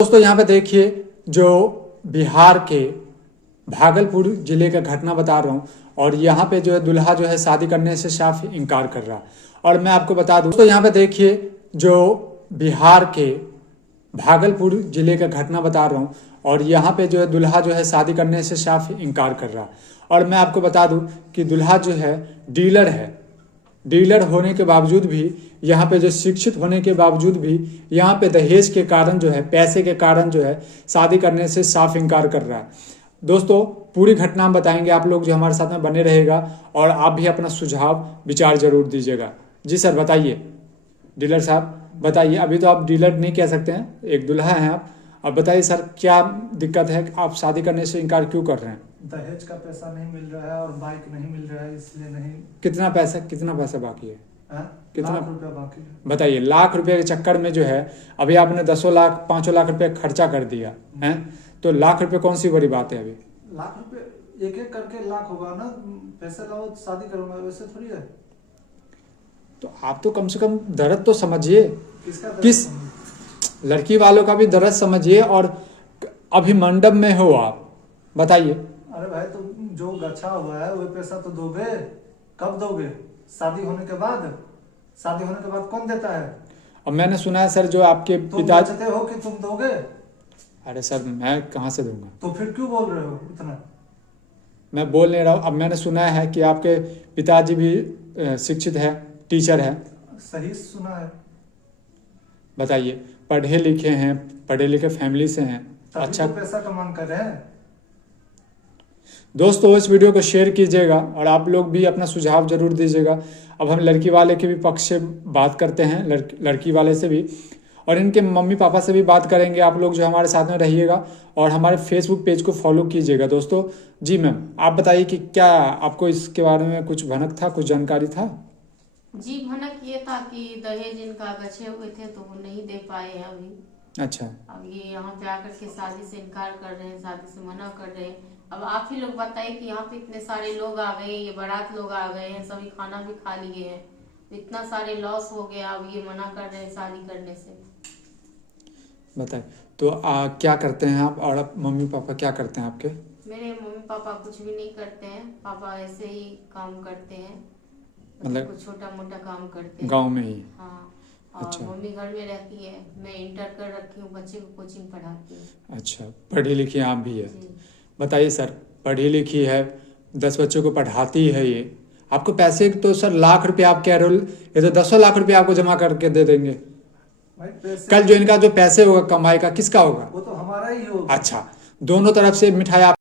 दोस्तों यहाँ पे देखिए, जो बिहार के भागलपुर जिले का घटना बता रहा हूँ। और यहाँ पे जो है दुल्हा जो है शादी करने से साफ इनकार कर रहा है। और मैं आपको बता दूँ दोस्तों, यहाँ पे देखिए, जो बिहार के भागलपुर जिले का घटना बता रहा हूँ। और यहाँ पे जो है दुल्हा जो है शादी करने से साफ इनकार कर रहा है। और मैं आपको बता दूँ कि दुल्हा जो है डीलर है। डीलर होने के बावजूद भी, यहाँ पे जो शिक्षित होने के बावजूद भी, यहाँ पे दहेज के कारण जो है, पैसे के कारण जो है शादी करने से साफ इनकार कर रहा है। दोस्तों पूरी घटना हम बताएंगे, आप लोग जो हमारे साथ में बने रहेगा और आप भी अपना सुझाव विचार जरूर दीजिएगा। जी सर बताइए, डीलर साहब बताइए। अभी तो आप डीलर नहीं कह सकते हैं, एक दुल्हा हैं आप। अब बताइए सर, क्या दिक्कत है, आप शादी करने से इनकार क्यों कर रहे हैं? दहेज का पैसा नहीं मिल रहा है और बाइक नहीं मिल रहा है, इसलिए नहीं। कितना पैसा बाकी है? कितना लाख रुपया बाकी है। बताइए, लाख रुपए के चक्कर में जो है अभी आपने 10 लाख 5 लाख रुपए खर्चा कर दिया है। तो लाख रुपए कौन सी बड़ी बात है? अभी लाख रुपए एक एक करके लाख होगा ना, पैसे लाओ शादी करूंगा, वैसे थोड़ी है। तो आप तो कम से कम दर्द तो समझिए, किसका दर्द? किस लड़की वालों का भी दर्द समझिए। और अभी मंडप में हो आप, बताइए। अरे भाई तुम जो गच्छा हुआ है वो पैसा तो दोगे, कब दोगे? शादी होने के बाद? शादी होने के बाद कौन देता है? अब मैंने सुना है सर, जो आपके तुम पिता। बचते हो कि तुम दोगे? अरे सर मैं कहाँ से दूंगा? तो फिर क्यों बोल रहे हो इतना? मैं बोल नहीं रहा हूँ। अब मैंने सुना है कि आपके पिताजी भी शिक्षित है, टीचर है। सही सुना है। बताइए, पढ़े लिखे हैं, पढ़े लिखे फैमिली से हैं, अच्छा तो पैसा का मांग कर रहे हैं। दोस्तों इस वीडियो को शेयर कीजिएगा और आप लोग भी अपना सुझाव जरूर दीजिएगा। अब हम लड़की वाले के भी पक्ष से बात करते हैं, लड़की वाले से भी, और इनके मम्मी पापा से भी बात करेंगे। आप लोग जो हमारे साथ में रहिएगा और हमारे फेसबुक पेज को फॉलो कीजिएगा। दोस्तों जी मैम, आप बताइए कि क्या आपको इसके बारे में कुछ भनक था, कुछ जानकारी था? जी भनक ये था कि दहेज इनका गछे हुए थे तो वो नहीं दे पाए हैं अभी। अच्छा। अब ये यहाँ पे आकर के शादी से इनकार कर रहे हैं, शादी से मना कर रहे हैं। अब आप ही लोग बताइए कि यहाँ पे इतने सारे लोग आ गए, ये बारात लोग आ गए हैं, सभी खाना भी खा लिए हैं, इतना सारे लॉस हो गया। अब ये मना कर रहे हैं शादी करने से। बताइए तो क्या करते हैं आप, और आप मम्मी पापा क्या करते हैं आपके? मेरे मम्मी पापा कुछ भी नहीं करते हैं, पापा ऐसे ही काम करते हैं, मतलब कुछ छोटा मोटा काम करते हैं गांव में ही? हाँ। और अच्छा। मम्मी घर में रहती है, मैं इंटर कर रखी हूँ, बच्चे को कोचिंग पढ़ाती हूँ। अच्छा, पढ़ी लिखी आप भी है। जी। बताइए सर, पढ़ी लिखी है, 10 बच्चों को पढ़ाती है, ये आपको पैसे तो सर लाख रुपए आप कह रहे हो, ये तो 10 लाख रुपए आपको जमा करके दे देंगे। कल जो इनका जो पैसे होगा कमाई का, किसका होगा? वो तो हमारा ही होगा। अच्छा, दोनों तरफ से मिठाई